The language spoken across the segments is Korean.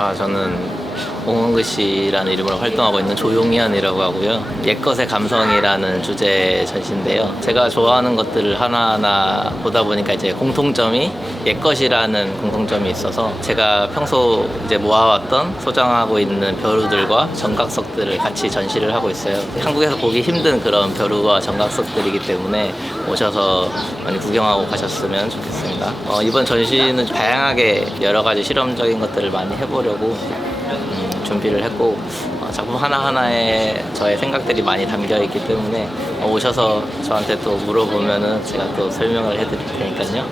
아, 저는 홍은글 씨라는 이름으로 활동하고 있는 조용현이라고 하고요. 옛것의 감성이라는 주제 전시인데요. 제가 좋아하는 것들을 하나하나 보다 보니까 이제 공통점이 옛것이라는 공통점이 있어서 제가 평소 이제 모아왔던 소장하고 있는 벼루들과 정각석들을 같이 전시를 하고 있어요. 한국에서 보기 힘든 그런 벼루와 정각석들이기 때문에 오셔서 많이 구경하고 가셨으면 좋겠습니다. 어, 이번 전시는 다양하게 여러 가지 실험적인 것들을 많이 해보려고 음, 준비를 했고 어, 작품 하나하나에 저의 생각들이 많이 담겨 있기 때문에 어, 오셔서 저한테 또 물어보면은 제가 또 설명을 해드릴 테니까요.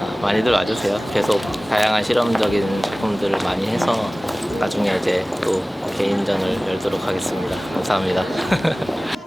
아, 많이들 와주세요. 계속 다양한 실험적인 작품들을 많이 해서 나중에 이제 또 개인전을 열도록 하겠습니다. 감사합니다.